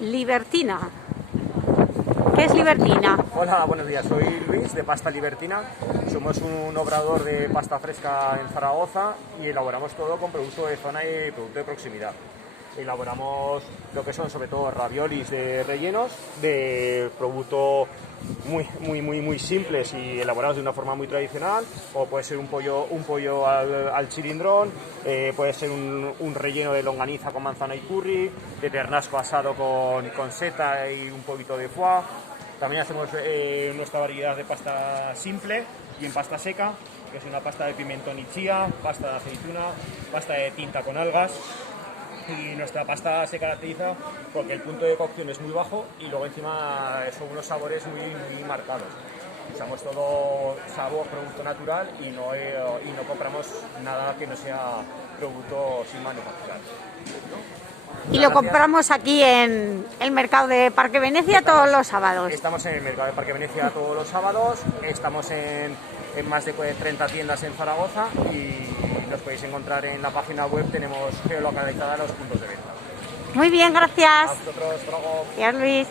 Libertina. ¿Qué es Libertina? Hola, buenos días. Soy Luis de Pasta Libertina. Somos un obrador de pasta fresca en Zaragoza y elaboramos todo con producto de zona y producto de proximidad. Elaboramos lo que son sobre todo raviolis de rellenos, de producto muy simples y elaborados de una forma muy tradicional, o puede ser un pollo al chilindrón, puede ser un relleno de longaniza con manzana y curry, de ternasco asado con seta y un poquito de foie. También hacemos nuestra variedad de pasta simple y en pasta seca, que es una pasta de pimentón y chía, pasta de aceituna, pasta de tinta con algas. Y nuestra pasta se caracteriza porque el punto de cocción es muy bajo y luego encima son unos sabores muy marcados. Usamos todo sabor, producto natural y no compramos nada que no sea producto sin manufacturar. Y lo compramos aquí en el mercado de Parque Venecia todos los sábados. Estamos en el mercado de Parque Venecia todos los sábados, estamos en más de 30 tiendas en Zaragoza y nos podéis encontrar en la página web, tenemos geolocalizadas los puntos de venta. Muy bien, gracias. A vosotros, hasta luego. Gracias, Luis.